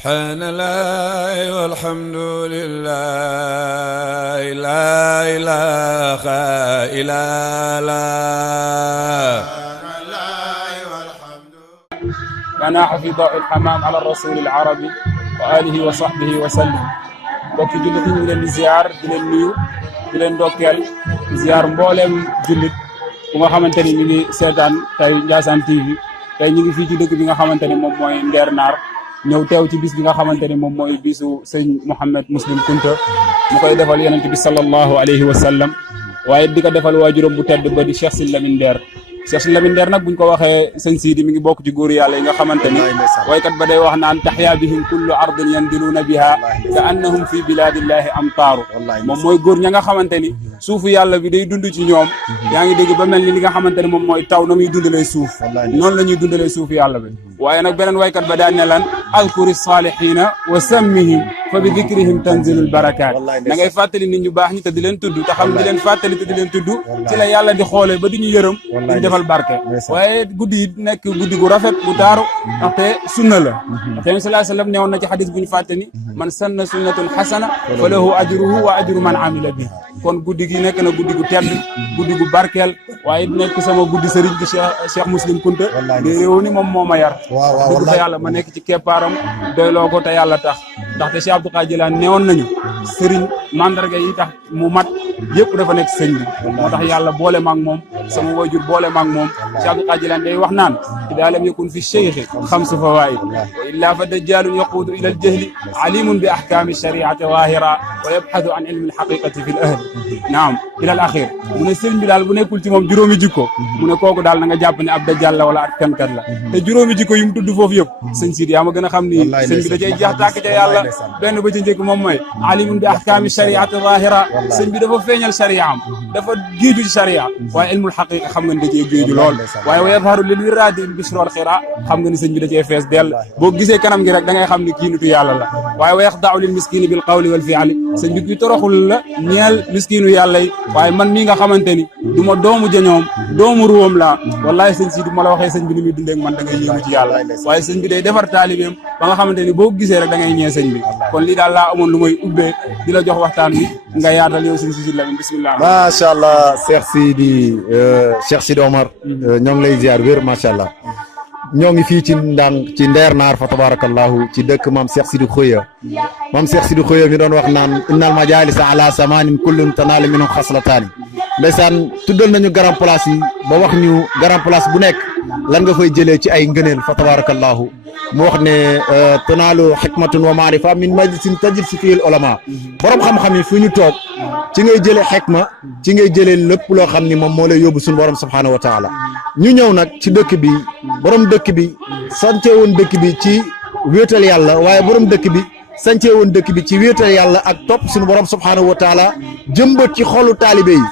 subhanallah walhamdulillah la ilaha illallah أنا حفظ الحمام على الرسول العربي وآله وصحبه وسلم bokki jullit yi ñu ngi leen di ziar di leen nuyu di leen ndokkeel di ziar mbooleem jullit bu nga xamante ni ñu ngi seetaan tey Ndiassane TV tey ñu ngi fii ci dëkk bi nga xamante ni moom mooy Nder Naar ñëw teew ci bis bi nga xamante ni moom mooy bisu sëñ Mouhamed Muslim Kunta mu koy defal yonent bi sallallahu alayhi wa sallam waaye di ko defal waajuram bu tedd ba di Cheikh Sidy Lamine Nder Cheikh Sidy Lamine Nder nag buñ ko waxee sëñ Sidi mi ngi bokk ci góor yàlla yi nga xamante ni waykat ba day wax naan taxyaa bihim kullu ardin yandiluuna biha ka annahum fi biladillahi amtaaru moom mooy góor ña nga xamante ni suufu yàlla bi day dund ci ñoom yaa ngi dégg ba mel ni li nga xamante ne moom mooy taw na muy dundalee suuf noonu la ñuy dundalee suufu yàlla bi waaye nag beneen waykat ba daan ne lan alkuri salihina wa sammihim fa bi dikrihim tanzilul barakaat da ngay fàttali nit ñu baax ñi te di leen tudd te xam di leen fàttali te di leen tudd ci la yàlla di xoolee ba di ñu yërëm di defal barke waaye guddi yi nekk guddi gu rafet bu taaru ndaxte sunna la ndaxte sallallahu alayhi wa sallam newoon na ci xadis bu ñu fàtte ni man sanna sunnatun xasana fa lahu ajruhu wa ajru man amila bi kon guddi gi nekk na guddi gu tedd guddi gu barkeel waaye nekk sama guddi sëriñ bi Cheikh Muslim Kunta di réew ni moom moo ma yar dëgg fa yàlla ma nekk ci keppaaram doyloo ko te yàlla tax ndaxte Cheikh Abdou Qadir Jilani newoon nañu sëriñ mandarga yi tax mu mat yëpp dafa nekk sëñ bi moo tax yàlla boole maag moom sama wajur boole maag moom Cheikh Abdou Qadir Jilani day wax naan idaa lam yakun fi cheikhi xamsu fawaid wa illaa fa dajjalun yaquudu ila aljahli alimun bi ahkami shariati zahira wa yabxadu an ilmi alxaqiqati fi l ahli naam ila al axir mu ne sëriñ bi daal bu nekkul ci moom juróomi jikko mu ne kooku daal na nga jàpp ne ab dajjal la wala ak kankat la te juróomi jikko yu mu tudd foofu yëpp sëñ Sidi yaa ma gën a xam ni sëñ bi da cay jeex tàkk ca yàlla benn ba ci njëkk moom mooy alimun bi ahkami shariati zahira sëñ bi dafa feeñal sharia am dafa géeju ci sharia waaye ilmul xaqiqa xam nga ni da cee géeju lool waaye wa yadharu lil wiradi bishra al xira xam nga ni sëñ bi da cee fees dell boo gisee kanam gi rek da ngay xam ni kii nitu yàlla la waaye wa yaxda'u lil miskini bil qawli wal fi'li sëñ bi kii toroxul la ñeel miskinu yàlla yi waaye man mii nga xamante ni du ma doomu jañoom doomu ruwam laa wallahi sëñ si du ma la waxee sëñ bi ni muy dundee ak man da ngay yéemu ci yàlla waaye sëñ bi day defar taalibeem ba nga xamante ni boo gisee rek da ngay ñee sëñ bi kon lii daal laa amoon lu may ubbee di la jox waxtaan bi nga yaatal yow sëñ Sidy Lamine bismillah macha allah Cheikh Sidi Omar ñoo ngi lay ziar wér macha allah ñoo ngi fii ci Nder Naar fa tabarakallahu ci dëkk maam Cheikh Sidi Khoya maam Cheikh Sidi Khoya mi doon wax naan innal majalisa ala samanin kullun tanalu minhum xaslataani ndeysaan tuddal nañu grand place yi ba wax ñu grand place bu nekk lan nga fay jëlee ci ay ngëneel fa tabarakallahu mu wax ne tanaalu xikmatun wa maarifa min majlisin tajid si fiil ulama borom xam-xam yi fu ñu toog ci ngay jëlee xikma ci ngay jëlee lépp loo xam ni moom moo lay yóbbu suñu borom subhaanahu wa taala ñu ñëw nag ci dëkk bi borom dëkk bi sance woon dëkk bi ci wéetal yàlla waaye borom dëkk bi sance woon dëkk bi ci wéetal yàlla ak topp suñu borom subhaanahu wa taala jëmbat ci xolu taalibe yi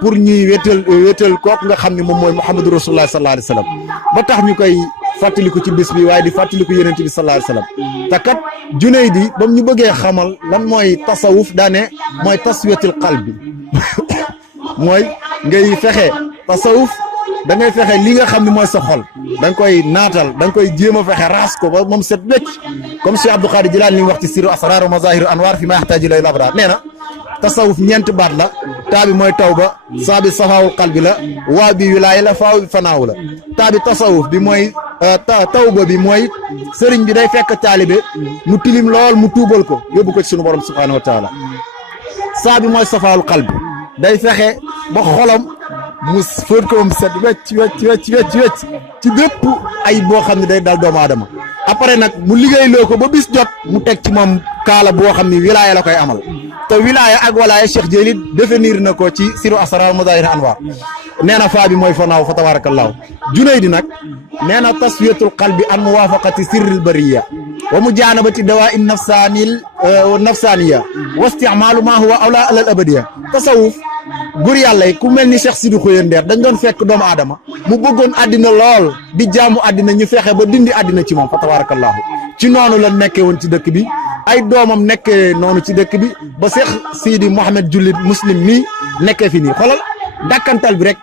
pour ñuy wéetal kooku nga xam ne moom mooy Muhammadu Rasulullah sallallahu alayhi wa sallam ba tax ñu koy fàttaliku ci bis bi waaye di fàttaliku yonent bi sallallahu alayhi wa sallam te kat Junayd ba mu ñu bëggee xamal lan mooy tasawuf daane mooy taswiyatul qalbi mooy ngay fexe tasawuf da ngay fexe li nga xam ne mooy sa xol da nga koy naatal da nga koy jéem a fexe raas ko ba moom set wecc comme Cheikh Abdou Qadir Jilani li mu wax ci siru asrar wa mazahir anwar fi ma yaxtaaju ilayhi al-abrar nee na tasawuf ñeent baat la taa bi mooy tawba saa bi safaawul qalbi la waa bi wilaaya la faaw bi fanaaw la taa bi tasawuf bi mooy tawba bi mooy sëriñ bi day fekk taalibe mu tilim lool mu tuubal ko yóbbu ko ci sunu borom subhaanahu wa taala saa bi mooy safaawul qalbi day fexe ba xolam mu fóot ko mu set wecc ci bépp ay boo xam ne day dal doomu aadama après nag mu liggéey loo ko ba bis jot mu teg ci moom kaala boo xam ni wilaaya la koy amal te wilaaya ak walaaya Cheikh Jéeli définir na ko ci siru asrar mazahir anwar nee na faa bi mooy fanaaw fa tabarakallahu Junayd nag nee na tasfiyatul qalbi an muwafaqati sirril bariya wa mujanabati dawa'in nafsaniya wa isticmalu ma huwa awla alal abadiya tasawuf góor yàlla yi ku mel ni Cheikh Sidi Khoya Nder dañ doon fekk doomu aadama mu bëggoon àddina lool di jaamu àddina ñu fexe ba dindi àddina ci moom fa tabarakallahu ci noonu la nekkee woon ci dëkk bi ay doomam nekkee noonu ci dëkk bi ba Cheikh Sidi Mouhamed Jullit Muslim mii nekkee fi nii xoolal dàkkantal bi rek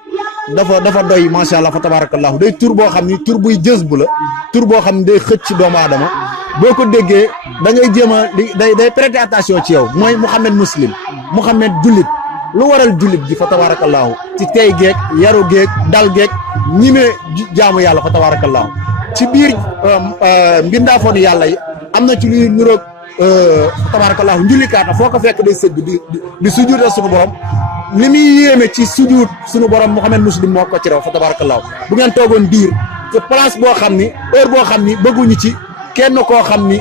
dafa doy macha allah fa tabarakallahu day tur boo xam ni tur buy jës bu la tur boo xam ni day xëcc ci doomu aadama boo ko déggee da ngay jéem a day prêter attention ci yow mooy Mouhamed Muslim Mouhamed jullit lu waral jullit ji fa tabaarakallaahu ci tey geeg yaru geeg dal geeg ñime jaamu yàlla fa tabaarakallaahu ci biir mbindaafoonu yàlla yi am na ci luy niroog fa tabaarakallaahu njullikaata foo ko fekk day sëgg di sujuutal suñu borom li muy yéeme ci sujuut suñu borom Mouhamed Muslim moo ko ci raw fa tabaarakallaahu bu ngeen toogoon diir te place boo xam ni heure boo xam ni bëgguñu ci kenn koo xam ni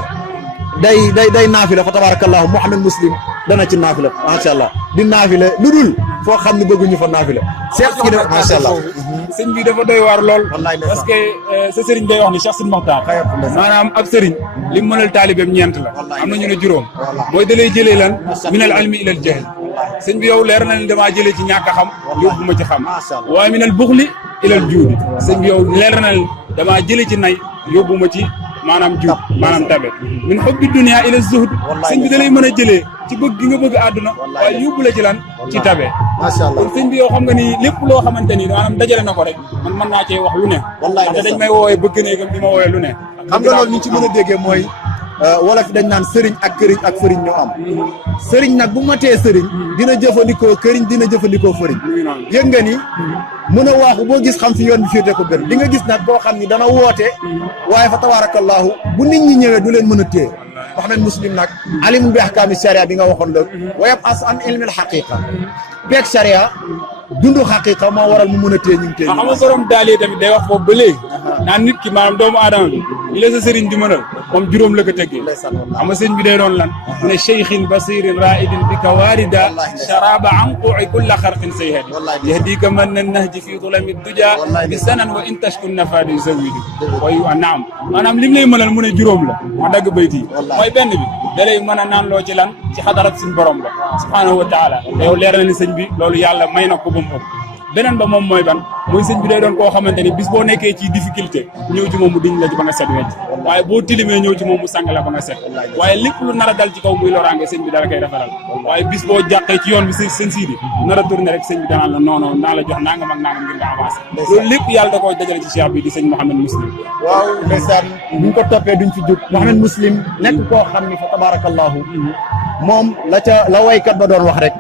day naafila fa tabaarakallaahu Mouhamed Muslim dana ci naafila macha allah di naafila lu dul foo xam ne bëgguñu fa naafila seet gi def macha allah sëñ bi dafa doy waar lool parce que sa sëriñ day wax ni Cheikh Sidi Mokhtar maanaam ab sëriñ li mu mënal taalibeem ñeent la am na ñu ne juróom mooy dalay jëlee lan minal ilmi ilal jahl sëñ bi yow leer na leen damaa jëlee ci ñàkk a xam yóbbu ma ci xam waaye minal buxli ilal juudi sëñ bi yow leer na leen damaa jëlee ci nay yóbbu ma ci maanaam jub maanaam tabe min hubbi dunya ila zuhd sëñ bi da lay mën a jëlee ci bëgg gi nga bëgg àdduna waaye yóbbu la ci lan ci tabe macha allah kon sëñ bi yow xam nga ni lépp loo xamante ni maanaam dajale na ko rek man mën naa cee wax lu ne ndaxte dañ may woowee bëgg néegam di ma woowee lu ne xam nga loolu ñu ci mën a déggee mooy wolof dañ naan sëriñ ak këriñ ak fëriñ ñoo am sëriñ nag bu matee sëriñ dina jëfandikoo këriñ dina jëfandikoo fëriñ yëg nga ni mën a waaxu boo gis xam fi yoon bi féete ko gën di nga gis nag boo xam ni dana woote waaye fa tabaarakallaahu bu nit ñi ñëwee du leen mën a téye Mouhamed Muslim nag alimun bi ahkaami sharia bi nga waxoon la wayab as an ilmil xaqiqa beeg sharia dundu xaqiqa moo waral mu mën a téye ñu ngi téye xam nga borom daal yi tamit day wax foofu ba léegi naan nit ki maanaam doomu aadama bi li la sa sëriñ di mënal moom juróom la ko teggee xam nga sëñ bi day doon lan mu ne cheikhin basirin raidin bi ka waarida sharaba anqu'i kulla xarqin sayhadi yahdika man na nahji fi tulami duja bi sanan wa in tashkun nafadi zawidi wayu naam maanaam lim lay mënal mu ne juróom la ma dagg bayt yi mooy benn bi da lay mën a naan loo ci lan ci xadarat suñu borom la subhanahu wa taala yow leer na ni sëñ bi loolu yàlla may na ko ba mu ëpp beneen ba moom mooy ban mooy sëñ bi day doon koo xamante ni bis boo nekkee ci difficulté ñëw ci moom mu diñ la ci ba nga set wecc waaye boo tilimee ñëw ci moom mu sang la ba nga set waaye lépp lu nar a dal ci kaw muy loraange sëñ bi dala koy defaral waaye bis boo jàqee ci yoon bi sëñ siidi nar a tourné rek sëñ bi danaan la non non naa la jox nangam ak nangam ngir nga avancé loolu lépp yàlla da koo dajale ci cheikh bi di sëñ Mouhamed Muslim waaw ndeysaan buñ ko toppee duñ fi jóg Mouhamed Muslim nekk koo xam ni fa tabarakallahu moom la waykat ba doon wax rek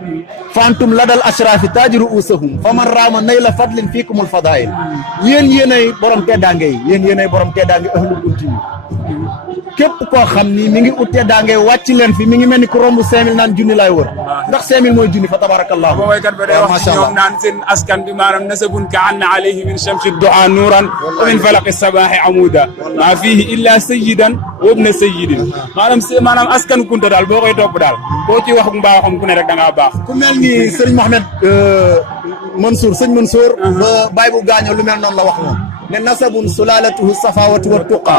fantum ladal ashraafi taajiru usahum fa man raama nay la fadlin fiikumul fadail yéenay borom teddaange yi yéenay borom teddaange ahlul kunti yi képp koo xam ni mi ngi ut teddaange wàcc leen fi mi ngi mel ni ku romb 5000 naan junni laay wër ndax 5000 mooy junni fa tabarakallahu ba waykat ba day wax ci ñoom naan seen askan bi maanaam nasabun ka anna alayhi min shamsi du'a nuran wa min falaqi sabahi amuda maa fihi illa sayyidan wa ibna sayyidin maanaam askan kunta daal boo koy topp daal boo ci wax mbaaxam ku ne rek da ngaa baax ku mel ni Serigne Mohamed Mansour sëñ Mansour ba bàyyi bu gaañoo lu mel noonu la wax moom ne nasabun sulalatuhu safawatu wa tuqa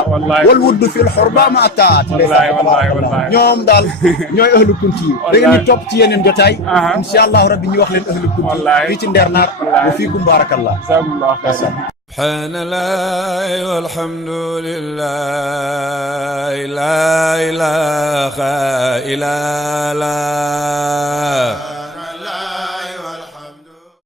wal wuddu fil xurba ma taat ñoom daal ñooy ahlu kunti yi da ngeen ñu topp ci yeneen jotaay insha allahu rabbi ñu wax leen ahlu kunti fii ci Nder Naar wa fiikum barakallah subhanallah walhamdulillah la ilaha illa Allah